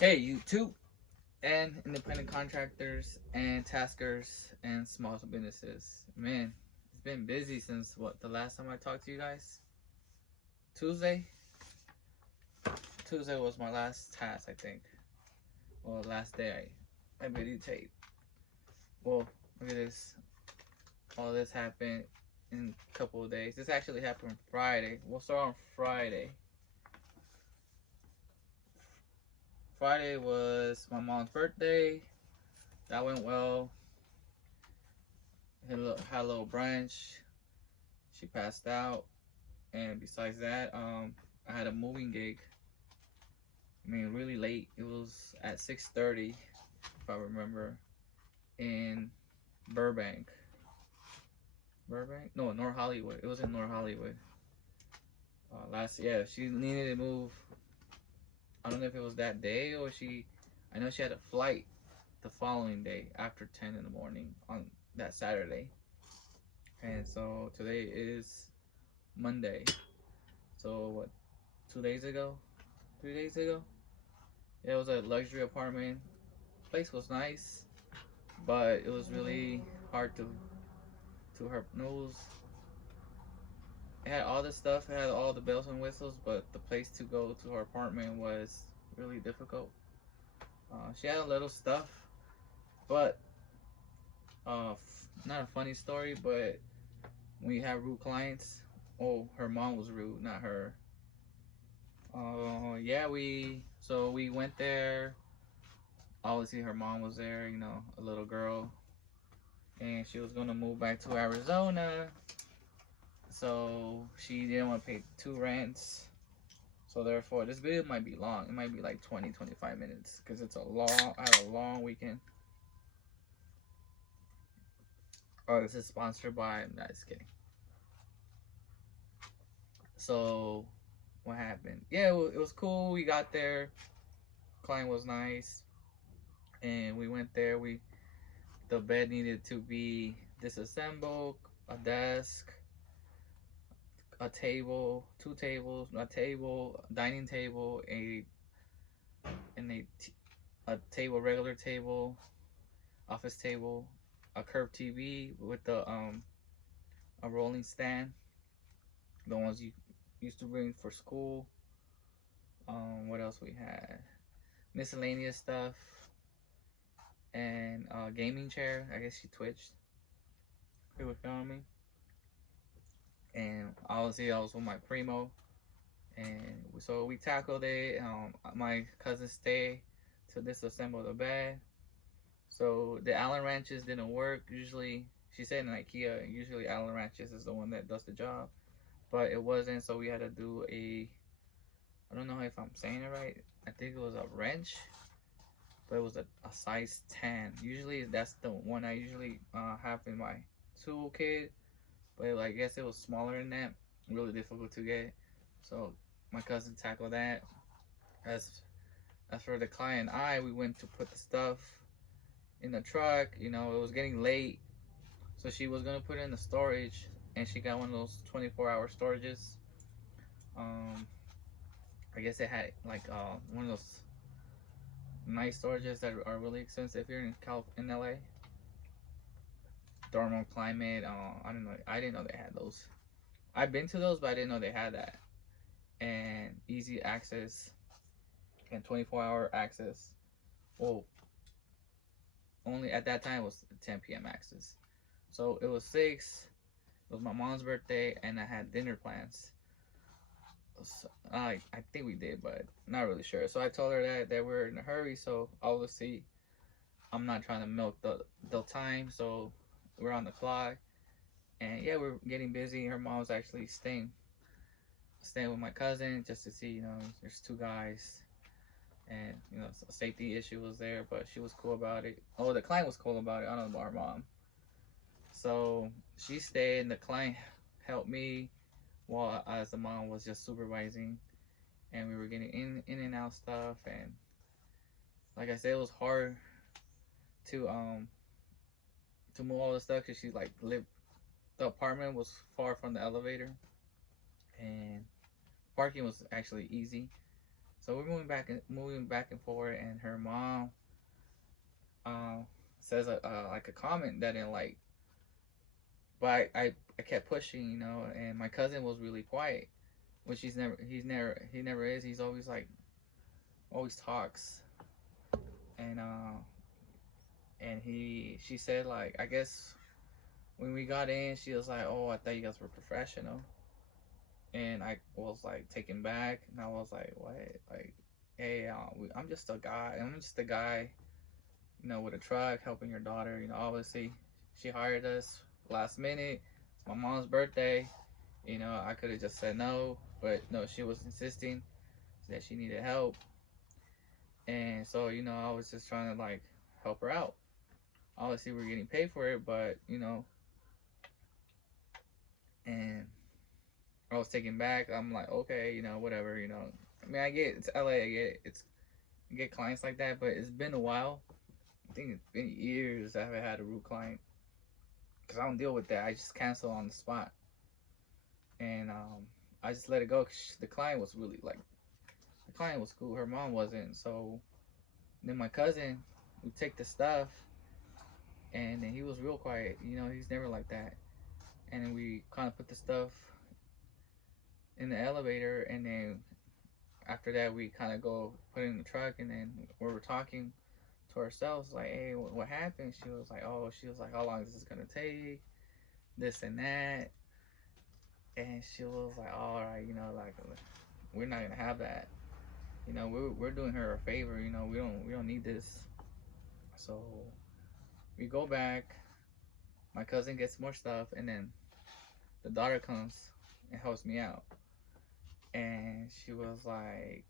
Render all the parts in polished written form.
Hey, YouTube and independent contractors and taskers and small businesses. Man, it's been busy since what the last time I talked to you guys? Tuesday? Tuesday was my last task, I think. Well, last day I videotaped. Well, look at this. All this happened in a couple of days. This actually happened Friday. We'll start on Friday. Friday was my mom's birthday. That went well. Had a little brunch. She passed out, and besides that, I had a moving gig. I mean, really late. It was at 6:30, if I remember, in Burbank. Burbank? No, North Hollywood. It was in North Hollywood. Yeah, she needed to move. I don't know if it was that day or she. I know she had a flight the following day after 10 in the morning on that Saturday. And so today is Monday. So what? 2 days ago? 3 days ago? Yeah, it was a luxury apartment. Place was nice, but it was really hard to her nose. It had all the stuff, it had all the bells and whistles, but the place to go to her apartment was really difficult. She had a little stuff, but not a funny story. But when you have rude clients, oh, her mom was rude, not her. Yeah, we went there. Obviously, her mom was there. A little girl, and she was gonna move back to Arizona. So she didn't want to pay two rents. So therefore, this video might be long. It might be like 20, 25 minutes because I had a long weekend. Oh, this is sponsored by, I'm not just kidding. So what happened? Yeah, it was cool. We got there. Client was nice. And we went there. The bed needed to be disassembled, a desk, a table, two tables, a table, a dining table, and a table, regular table, office table, a curved TV with the a rolling stand, the ones you used to bring for school. What else we had? Miscellaneous stuff and a gaming chair. I guess she twitched. He was filming, and obviously I was with my primo, and so we tackled it. My cousin stayed to disassemble the bed. So the Allen wrenches didn't work. Usually, she said in IKEA, usually Allen wrenches is the one that does the job, but it wasn't. So we had to do I don't know if I'm saying it right. I think it was a wrench, but it was a size 10. Usually that's the one I usually have in my toolkit, but I guess it was smaller than that. Really difficult to get. So my cousin tackled that. As as for the client and I, we went to put the stuff in the truck. It was getting late, so she was gonna put it in the storage, and she got one of those 24-hour storages. Um, I guess it had like one of those nice storages that are really expensive here in LA. Thermal climate. I don't know. I didn't know they had those. I've been to those, but I didn't know they had that. And easy access and 24-hour access. Well, only at that time it was 10 p.m. access. So it was 6. It was my mom's birthday, and I had dinner plans. So, I think we did, but not really sure. So I told her that we're in a hurry. So obviously, I'm not trying to milk the time. So we're on the clock, and yeah, we're getting busy. Her mom's actually staying with my cousin just to see. There's two guys, and a safety issue was there, but she was cool about it. Oh, the client was cool about it. I don't know about her mom. So she stayed, and the client helped me while as the mom was just supervising, and we were getting in and out stuff. And like I said, it was hard to move all the stuff because she like lived. The apartment was far from the elevator, and parking was actually easy. So we're moving back and forth, and her mom um says like a comment that I didn't like, but I kept pushing, you know. And my cousin was really quiet, which he never is. He's always like always talks, and she said like, I guess when we got in, she was like, oh, I thought you guys were professional. And I was like taken back, and I was like, what? Like, hey, I'm just a guy. I'm just a guy, you know, with a truck helping your daughter. You know, obviously, she hired us last minute. It's my mom's birthday. You know, I could have just said no, but no, she was insisting that she needed help, and so you know, I was just trying to like help her out. Obviously, we're getting paid for it, but you know, and I was taken back. I'm like, okay, you know, whatever, you know. I mean, I get it's LA. I get it. It's I get clients like that, but it's been a while. I think it's been years I haven't had a rude client because I don't deal with that. I just cancel on the spot, and I just let it go. Cause the client was really like the client was cool. Her mom wasn't. So then my cousin, we take the stuff, and then he was real quiet. You know, he's never like that. And then we kind of put the stuff in the elevator, and then after that we kind of go put it in the truck, and then we were talking to ourselves like, hey, what happened? She was like, oh, she was like, how long is this gonna take, this and that. And she was like, all right, you know, like, we're not gonna have that, you know, we're doing her a favor, you know, we don't need this. So we go back, my cousin gets more stuff, and then the daughter comes and helps me out. And she was like,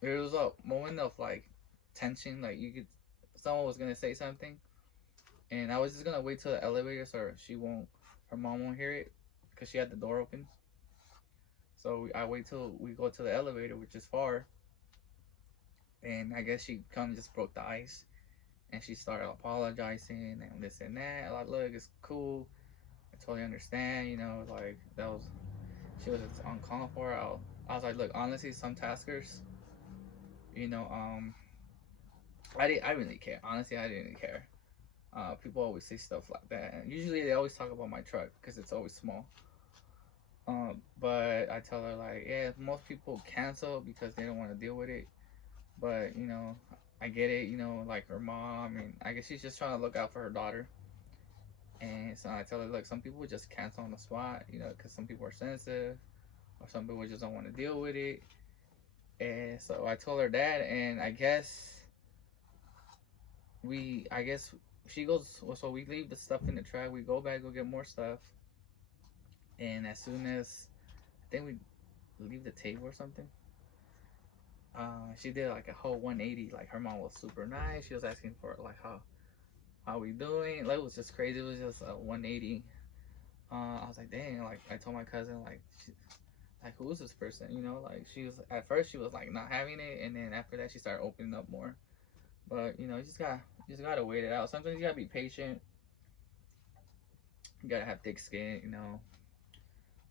there was a moment of like tension, like you could, someone was gonna say something, and I was just gonna wait till the elevator so her mom won't hear it, because she had the door open. So I wait till we go to the elevator, which is far, and I guess she kind of just broke the ice, and she started apologizing and this and that. Like, look, it's cool. I totally understand. You know, like that was she was just uncalled for. I was like, look, honestly, some taskers, you know, I really care. Honestly, I didn't care. People always say stuff like that, and usually they always talk about my truck because it's always small. But I tell her like, yeah, most people cancel because they don't want to deal with it. But you know, I get it. You know, like her mom, and I guess she's just trying to look out for her daughter. And so I tell her, look, some people just cancel on the spot. You know, because some people are sensitive, or some people just don't want to deal with it. And so I told her that, and I guess she goes. So we leave the stuff in the truck. We go back, go get more stuff, and as soon as I think we leave the table or something, she did like a whole 180. Like her mom was super nice. She was asking for like how we doing. Like it was just crazy. It was just a 180. I was like, dang. Like I told my cousin like who is this person? You know, like she was at first she was like not having it, and then after that she started opening up more. But you know, you just gotta wait it out. Sometimes you gotta be patient. You gotta have thick skin. You know.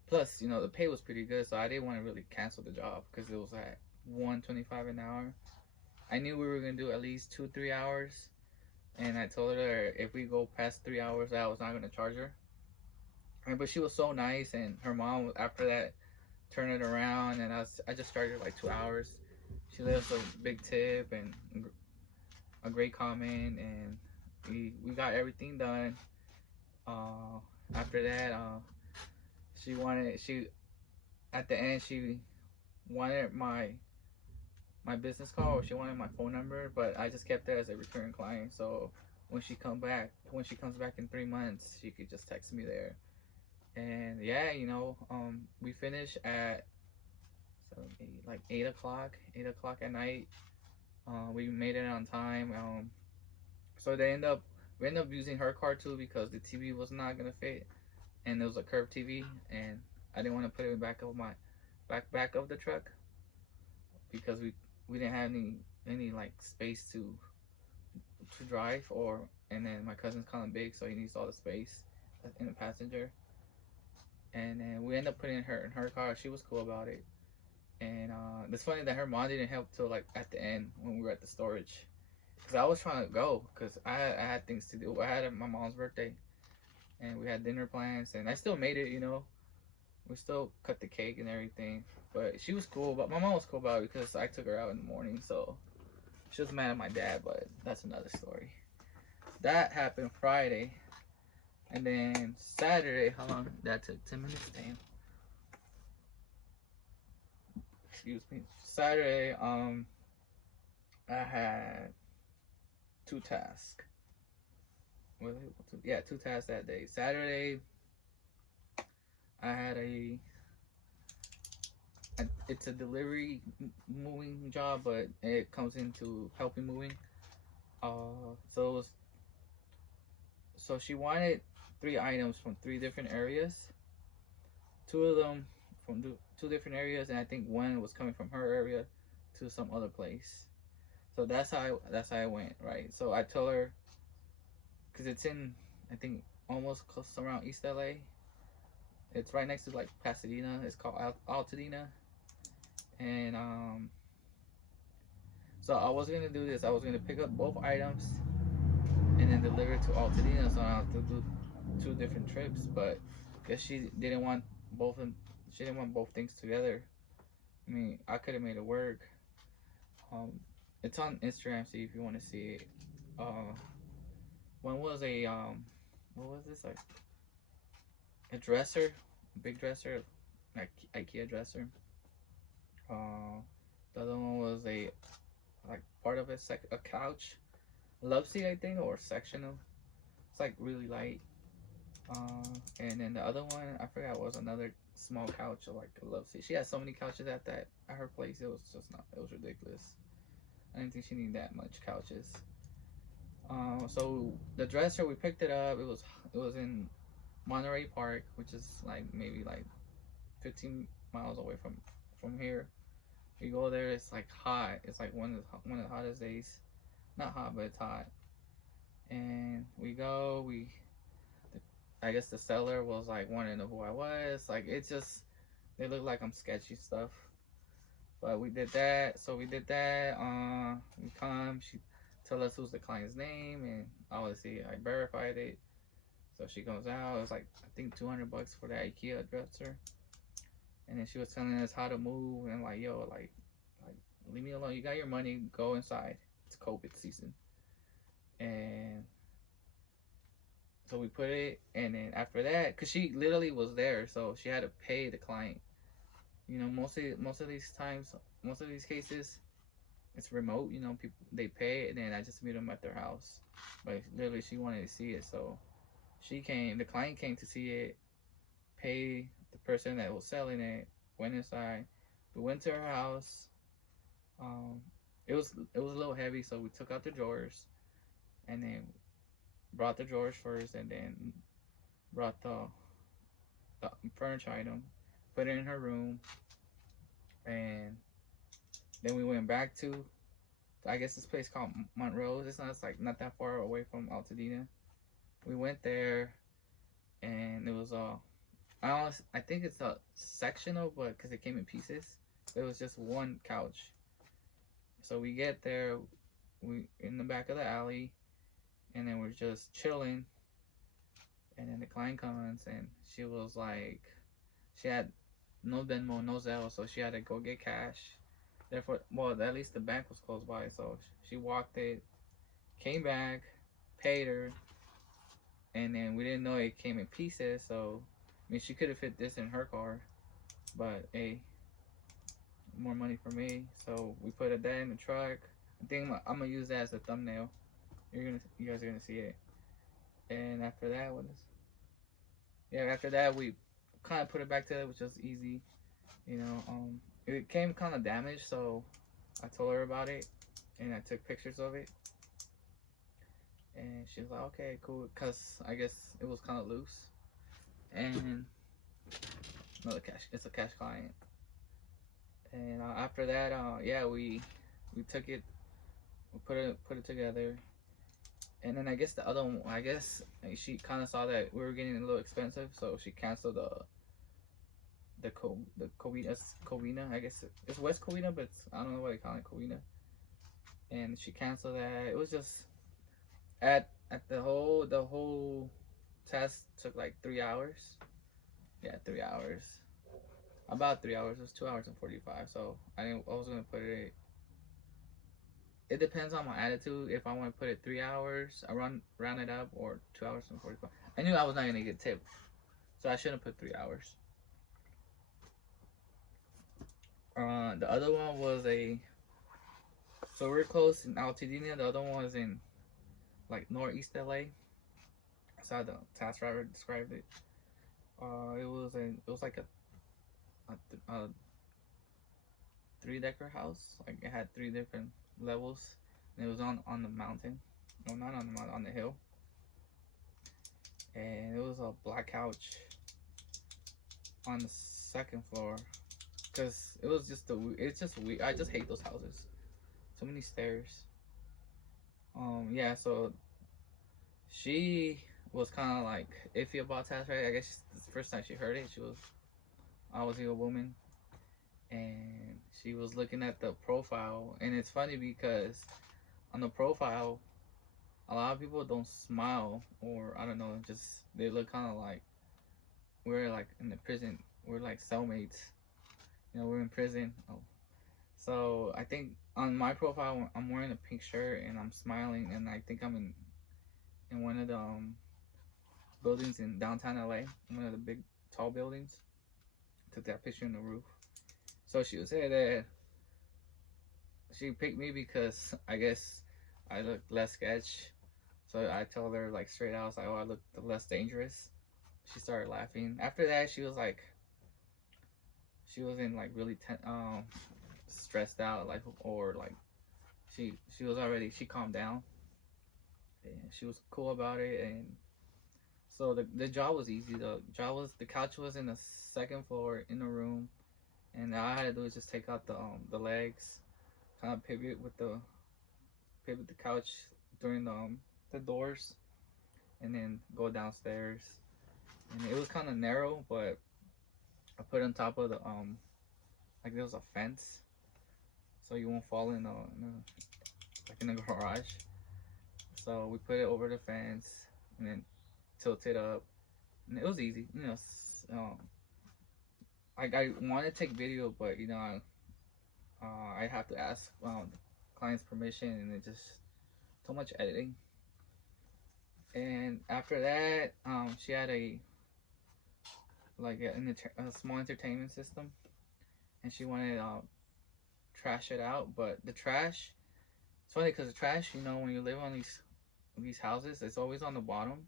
Plus, you know, the pay was pretty good, so I didn't want to really cancel the job because it was at 125 an hour. I knew we were gonna do at least 2 3 hours, and I told her if we go past 3 hours, I was not gonna charge her. But she was so nice, and her mom after that turned it around, and I just charged her like 2 hours. She left a big tip and a great comment, and we got everything done. Uh, After that, she at the end she wanted my business card, or she wanted my phone number, but I just kept it as a recurring client. So when she comes back in 3 months, she could just text me there. And yeah, you know, we finish at 8 o'clock at night. We made it on time. So we end up using her card too because the TV was not gonna fit, and it was a curved TV, and I didn't want to put it in the back of my back of the truck because we didn't have any like space to drive, or and then my cousin's kind of big, so he needs all the space in the passenger. And then we ended up putting her in her car. She was cool about it. And it's funny that her mom didn't help till like at the end when we were at the storage, because I was trying to go because I had things to do. I had my mom's birthday, and we had dinner plans, and I still made it. You know, we still cut the cake and everything. But she was cool. But my mom was cool about it because I took her out in the morning. So she was mad at my dad, but that's another story. That happened Friday, and then Saturday. How long? That took 10 minutes. Damn. Excuse me. Saturday, I had two tasks. Yeah, two tasks that day. Saturday, I had it's a delivery moving job, but it comes into helping moving. So it was, so she wanted 3 items from 3 different areas. Two of them from 2 different areas, and I think one was coming from her area to some other place. So that's how I went, right? So I told her, because it's in, I think, almost close around East LA. It's right next to like Pasadena. It's called Altadena, and so I was gonna do this. I was gonna pick up both items and then deliver it to Altadena, so I have to do 2 different trips. But because she didn't want both of them, she didn't want both things together. I mean, I could have made it work. Um, it's on Instagram, see if you want to see it. One was what was this, like a dresser, a big dresser, like IKEA dresser. Uh, the other one was a like part of a couch, love seat, I think, or sectional. It's like really light. And then the other one, I forgot, was another small couch or like a love seat. She had so many couches at her place. It was just not. It was ridiculous. I didn't think she needed that much couches. So the dresser, we picked it up. It was in Monterey Park, which is like maybe like 15 miles away from here. We go there. It's like hot. It's like one of the hottest days. Not hot, but it's hot. And we go. I guess the seller was like wanting to know who I was. Like it's just they look like I'm sketchy stuff. But we did that. So we did that. We come. She tell us who's the client's name, and obviously I verified it. So she comes out. It was like I think $200 for the IKEA dresser. And then she was telling us how to move and like, yo, like leave me alone. You got your money. Go inside. It's COVID season. And so we put it, and then after that, cause she literally was there, so she had to pay the client. You know, most of these times, most of these cases, it's remote. You know, people they pay, and then I just meet them at their house. But literally, she wanted to see it, so she came. The client came to see it, pay the person that was selling it, went inside. We went to her house. Um, it was a little heavy, so we took out the drawers, and then brought the drawers first, and then brought the furniture item, put it in her room, and then we went back to, I guess, this place called Montrose. It's like not that far away from Altadena. We went there, and it was I think it's a sectional, but because it came in pieces, it was just one couch. So we get there, we in the back of the alley, and then we're just chilling. And then the client comes, and she was like, she had no Venmo, no Zelle, so she had to go get cash. Therefore, well, at least the bank was close by, so she walked it, came back, paid her, and then we didn't know it came in pieces. So I mean, she could have fit this in her car, but hey, more money for me. So we put that in the truck. I think I'm gonna use that as a thumbnail. You guys are gonna see it. And after that, after that we kind of put it back together, which was easy. You know, it came kind of damaged, so I told her about it, and I took pictures of it. And she was like, okay, cool, cause I guess it was kind of loose. And it's a cash client. And after that, we took it, we put it together. And then I guess the other one, I guess she kind of saw that we were getting a little expensive, so she canceled the Covina, I guess it's West Covina, but I don't know why they call it Covina. And she canceled that. It was just at the whole test took like 3 hours. Yeah, 3 hours. About 3 hours. It was 2 hours and 45. So I was gonna put it. It depends on my attitude. If I want to put it 3 hours, I round it up, or 2 hours and 45. I knew I was not gonna get tipped, so I shouldn't put 3 hours. The other one was so we're close in Altadena. The other one was in like northeast LA. That's how the TaskRabbit described it. It was like a 3-decker house. Like it had 3 different levels, and it was on the mountain. No, not on the mountain, on the hill. And it was a black couch on the second floor, cause it's just weird. I just hate those houses. So many stairs. Yeah. So she was kind of like iffy about TaskRabbit. I guess the first time she heard it, I was a woman, and she was looking at the profile, and it's funny because on the profile, a lot of people don't smile, or I don't know, just they look kind of like we're like in the prison. We're like cellmates. We're in prison. Oh. So I think on my profile, I'm wearing a pink shirt and I'm smiling, and I think I'm in one of the buildings in downtown LA, one of the big tall buildings. Took that picture in the roof. So she was saying that she picked me because I guess I look less sketch. So I told her like straight out, I was like, oh, I look less dangerous. She started laughing. After that, she was in like really stressed out, like, or like she calmed down, and she was cool about it. And so the job was easy. The couch was in the second floor in the room, and all I had to do was just take out the legs, kind of pivot the couch during the doors, and then go downstairs. And it was kind of narrow, but I put it on top of like there was a fence, so you won't fall in the garage. So we put it over the fence and then tilt it up, and it was easy. I want to take video, but I have to ask the client's permission, and it just too much editing. And after that, she had a small entertainment system, and she wanted to trash it out. But the trash, it's funny because the trash, when you live on these houses, it's always on the bottom.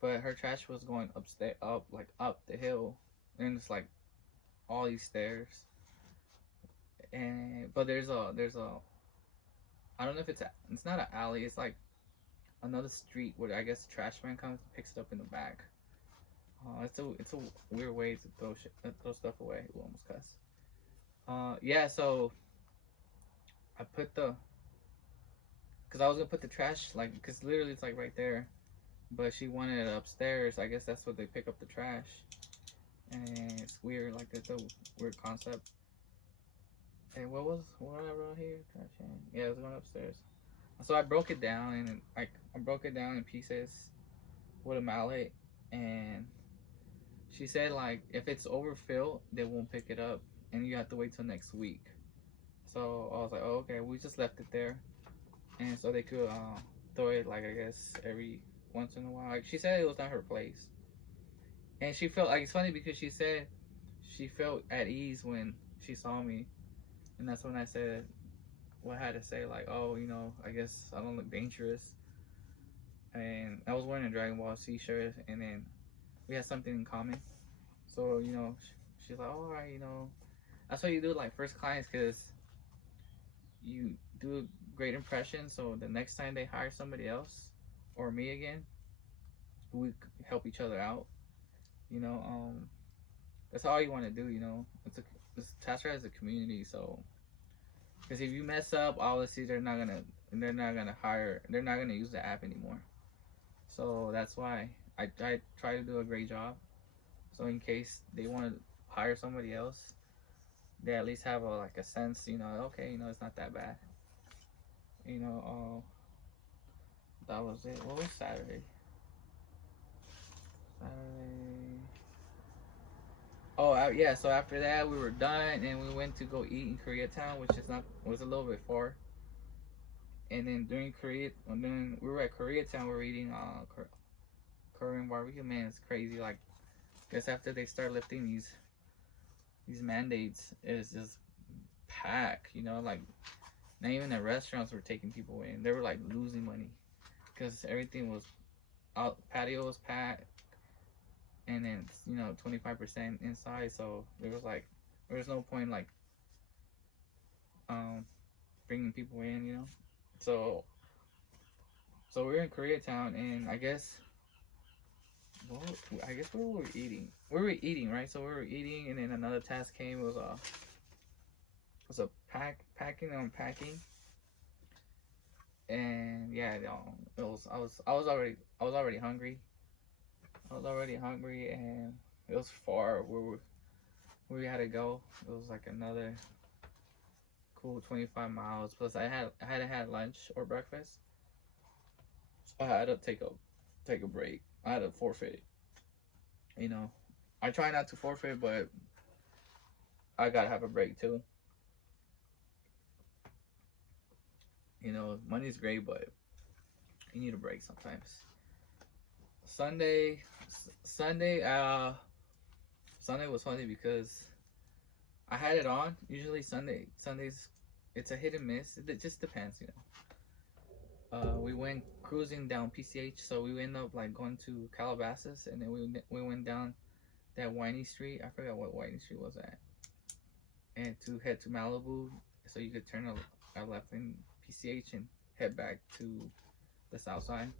But her trash was going up the hill, and it's like all these stairs. But there's a I don't know if it's not an alley. It's like another street where I guess the trash man comes and picks it up in the back. It's a weird way to throw stuff away. Ooh, almost cuss. Yeah. So I put because I was gonna put the trash because literally it's like right there, but she wanted it upstairs. I guess that's where they pick up the trash, and it's weird. Like it's a weird concept. And what I wrote here? Trash can. Yeah, it was going upstairs. So I broke it down, and I broke it down in pieces with a mallet, and she said if it's overfilled, they won't pick it up, and you have to wait till next week. So I was like, oh, okay. We just left it there, and so they could throw it I guess every once in a while. She said it was not her place, and she felt it's funny because she said she felt at ease when she saw me, and that's when I said what I had to say, oh, I guess I don't look dangerous. And I was wearing a Dragon Ball Z shirt, and then we had something in common. So, she's like, oh, all right, that's why you do first clients, because you do a great impression. So the next time they hire somebody else or me again, we help each other out. That's all you want to do. This TaskRabbit is a community, so because if you mess up, obviously they're not gonna use the app anymore. So that's why I try to do a great job. So in case they want to hire somebody else, they at least have a sense, okay, it's not that bad. You know, that was it. What was Saturday? Saturday. Oh yeah. So after that, we were done, and we went to go eat in Koreatown, which is not was a little bit far. And then when we were at Koreatown, we were eating Korean barbecue. Man, it's crazy. Like, guess after they start lifting these mandates, it's just packed. Like not even the restaurants were taking people in. They were like losing money because everything was out. Patio was packed, and then 25% inside. So there was no point like um bringing people in. So so we were in Koreatown, and I guess what were we eating? We were eating, right? So we were eating, and then another task came. It was a packing and unpacking, and yeah, it was. I was already hungry. I was already hungry, and it was far where we had to go. It was like another cool 25 miles. Plus, I had to have lunch or breakfast. So I had to take a break. I had to forfeit. You know, I try not to forfeit, but I gotta have a break too. Money's great, but you need a break sometimes. Sunday, Sunday, Sunday was funny because I had it on. Usually Sundays, it's a hit and miss. It just depends. We went cruising down PCH, so we ended up like going to Calabasas, and then we went down that winey street. I forgot what winey street was at, and to head to Malibu, so you could turn a left in PCH and head back to the south side.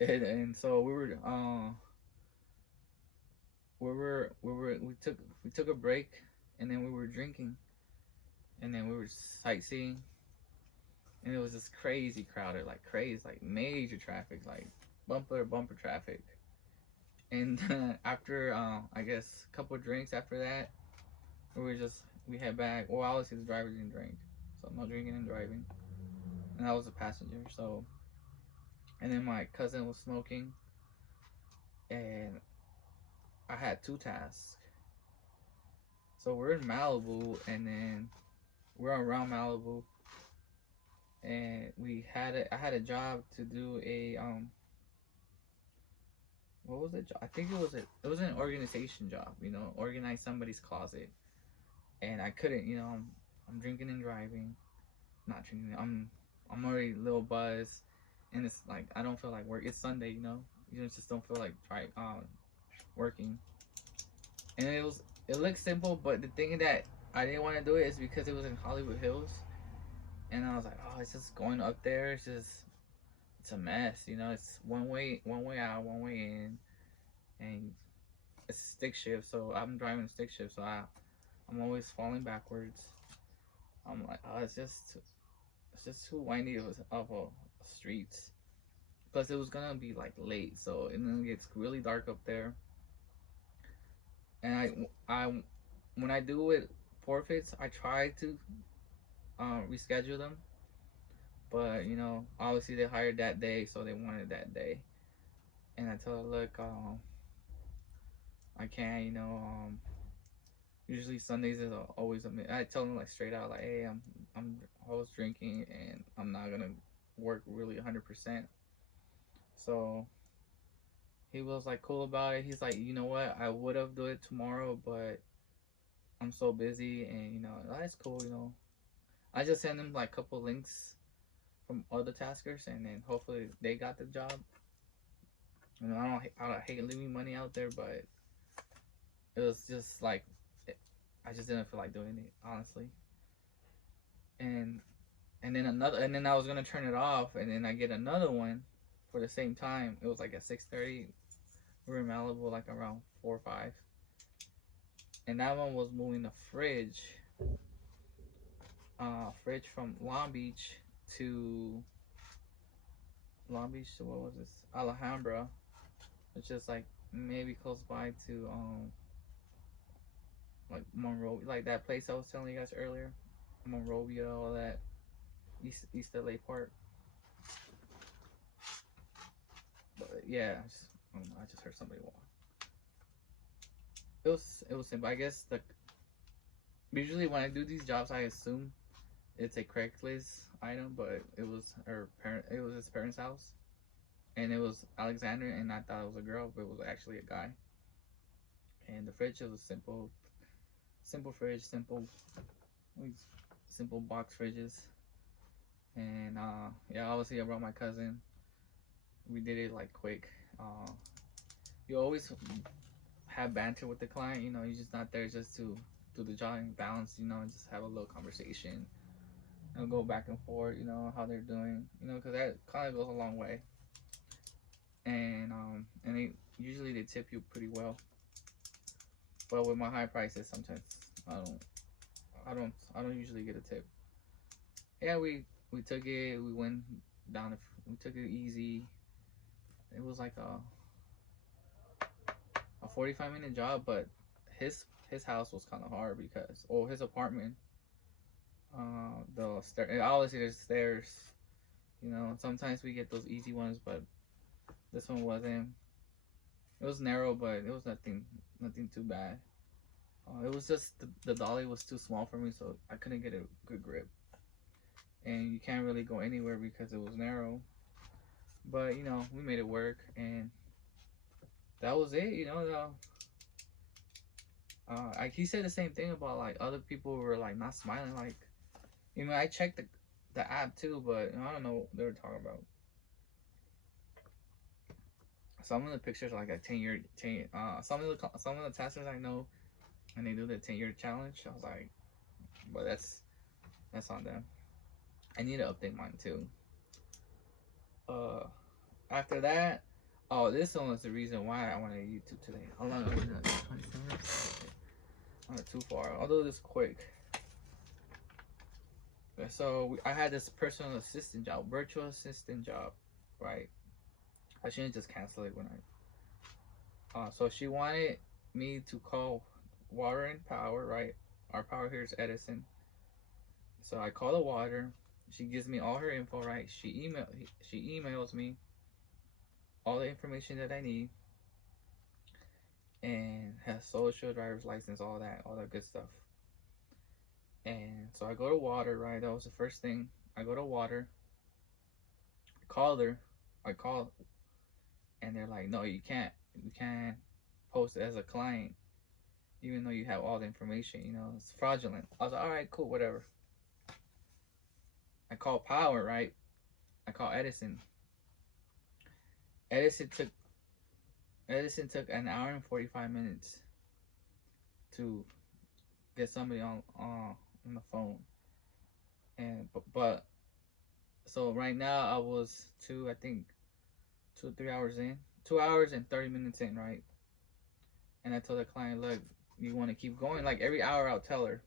And so we took a break, and then we were drinking, and then we were sightseeing, and it was just crazy crowded, like crazy, like major traffic, like bumper to bumper traffic. And after I guess a couple of drinks after that, we head back. Well, obviously the driver didn't drink, so no drinking and driving, and I was a passenger. So, and then my cousin was smoking, and I had two tasks. So we're in Malibu, and then we're around Malibu, and I had a job to do a what was it? I think it was an organization job. Organize somebody's closet, and I couldn't. I'm drinking and driving, not drinking. I'm already a little buzzed, and it's like I don't feel like work. It's Sunday. You just don't feel like working. And it looks simple, but the thing that I didn't want to do it is because it was in Hollywood Hills, and I was like, oh, it's just going up there. It's a mess. It's one way out, one way in, and it's stick shift. So I'm driving stick shift, so I'm always falling backwards. I'm like, oh, it's just too windy of a streets. Plus, it was gonna be like late, so and then it gets really dark up there. And I when I do it forfeits, I try to reschedule them, but obviously they hired that day, so they wanted that day. And I tell her, look, I can't, usually Sundays is always I tell them like straight out, like, hey, I was drinking, and I'm not gonna work really 100%. So he was like cool about it. He's like, you know what, I would have do it tomorrow, but I'm so busy, and that's cool. I just send him like a couple links from other taskers, and then hopefully they got the job. I don't hate leaving money out there, but it was just like I just didn't feel like doing it, honestly. And and then I was gonna turn it off, and then I get another one for the same time. It was like at 6:30. We were in Malibu like around 4 or 5, and that one was moving the fridge from to Long Beach to what was this, Alhambra, which is like maybe close by to like Monrovia, like that place I was telling you guys earlier, Monrovia, all that East LA part. But yeah, I just heard somebody walk. It was simple. I guess usually when I do these jobs, I assume it's a Craigslist item, but it was her parent. It was his parents' house, and it was Alexander, and I thought it was a girl, but it was actually a guy. And the fridge was simple fridge, simple box fridges. And yeah, obviously I brought my cousin. We did it like quick. You always have banter with the client. You know, you're just not there just to do the job and balance. You know, and just have a little conversation and go back and forth. You know how they're doing. You know, because that kind of goes a long way. And usually they tip you pretty well. But with my high prices, sometimes I don't I don't usually get a tip. Yeah, we took it. We went down. We took it easy. It was like a 45-minute job, but his house was kind of hard because his apartment, the stair. Obviously there's stairs. You know, sometimes we get those easy ones, but this one wasn't. It was narrow, but it was nothing too bad. It was just the dolly was too small for me, so I couldn't get a good grip. And you can't really go anywhere because it was narrow. But you know, we made it work, and that was it. You know, like he said the same thing about like other people were like not smiling. Like, you know, I checked the app too, but you know, I don't know what they were talking about. Some of the pictures are like a 10-year. Some of the testers I know, and they do the 10-year challenge. I was like, but that's on them. I need to update mine too. After that, this one was the reason why I wanted YouTube today. Hold on, 27 minutes. Not too far. I'll do this quick. So I had this personal assistant job, virtual assistant job, right? I shouldn't just cancel it when I. So she wanted me to call water and power, right? Our power here is Edison. So I call the water. She gives me all her info, right? She emails me all the information that I need, and has social, driver's license, all that good stuff. And so I go to water, right? That was the first thing. I go to water, call her, I call, and they're like, no, you can't post it as a client, even though you have all the information. You know, it's fraudulent. I was like, all right, cool, whatever. I call power, right? I call Edison. Edison took an hour and 45 minutes to get somebody on the phone. And but so right now I was 2 3 hours in, 2 hours and 30 minutes in, right? And I told the client, look, you want to keep going? Like every hour I'll tell her,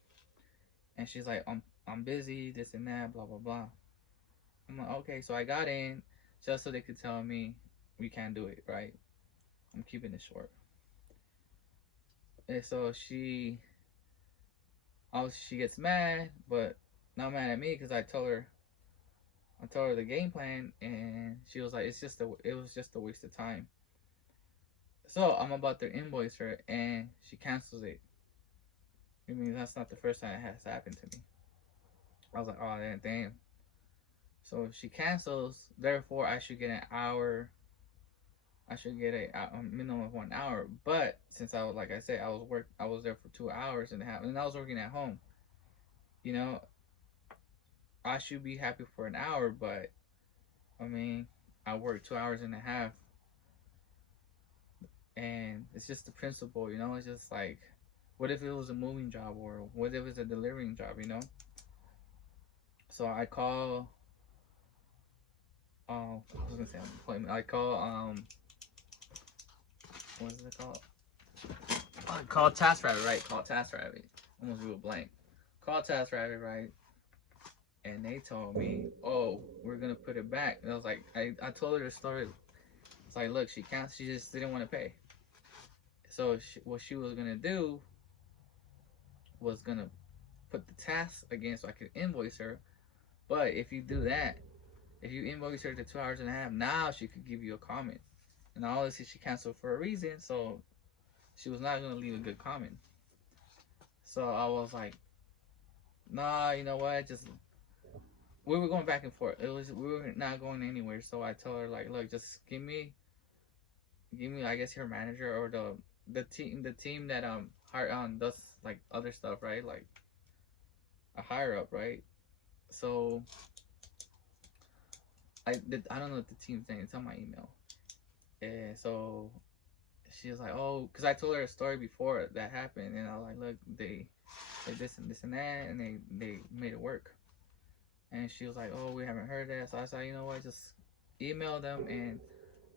and she's like, I'm busy, this and that, blah blah blah. I'm like, okay, so I got in just so they could tell me we can't do it, right? I'm keeping it short. And so she gets mad, but not mad at me because I told her the game plan, and she was like, it was just a waste of time. So I'm about to invoice her, and she cancels it. I mean, that's not the first time it has happened to me. I was like, oh damn. So she cancels, therefore I should get an hour. I should get a minimum of 1 hour. But since I was, like I said, I was there for 2 hours and a half, and I was working at home. You know, I should be happy for an hour, but I mean, I worked 2 hours and a half, and it's just the principle, you know. It's just like, what if it was a moving job, or what if it's a delivering job, you know? So I call. I was gonna say appointment. I call. What is it called? I call TaskRabbit, right? Call TaskRabbit. Almost drew a blank. Call TaskRabbit, right? And they told me, oh, we're gonna put it back. And I was like, I told her the story. It's like, look, she can't. She just didn't want to pay. So what she was gonna do was gonna put the task again so I could invoice her. But if you do that, if you invoice her to 2 hours and a half, now she could give you a comment. And obviously she canceled for a reason, so she was not gonna leave a good comment. So I was like, nah, you know what? Just we were going back and forth. We were not going anywhere. So I told her like, look, just give me I guess your manager or the team that hire does like other stuff, right? Like a higher up, right? So I don't know the team's name. It's on my email. And so she was like, oh, because I told her a story before that happened, and I was like, look, they this and this and that, and they made it work. And she was like, oh, we haven't heard that. So I said, you know what, just email them and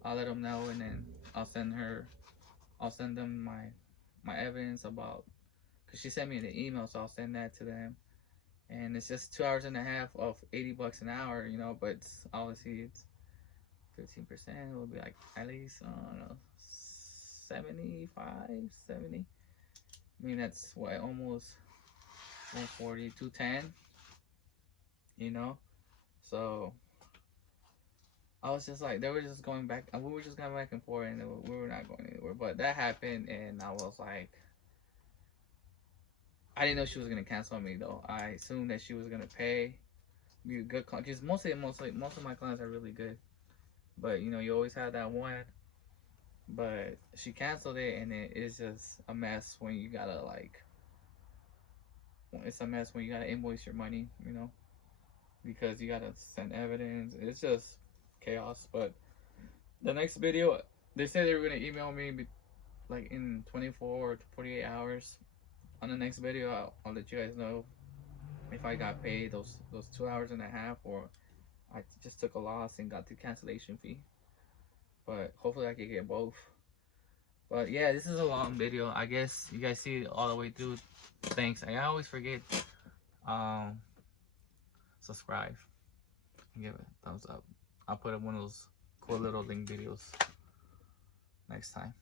I'll let them know, and then I'll send them my evidence about, because she sent me the email, so I'll send that to them. And it's just 2 hours and a half of $80 an hour, you know, but obviously it's 15%. It will be like at least, I don't know, 75, 70. I mean, that's what, almost 140, 210, you know? So I was just like, they were just going back, and we were just going back and forth, and we were not going anywhere. But that happened, and I was like, I didn't know she was gonna cancel on me though. I assumed that she was gonna pay, be a good client. Because most of my clients are really good, but you know, you always have that one. But she canceled it, and it is just a mess when you gotta like. It's a mess when you gotta invoice your money, you know, because you gotta send evidence. It's just chaos. But the next video, they said they were gonna email me like in 24 to 48 hours. On the next video, I'll let you guys know if I got paid those 2 hours and a half, or I just took a loss and got the cancellation fee. But hopefully I could get both. But yeah, this is a long video. I guess you guys see it all the way through. Thanks. I always forget. Um, subscribe and give it a thumbs up. I'll put up one of those cool little link videos next time.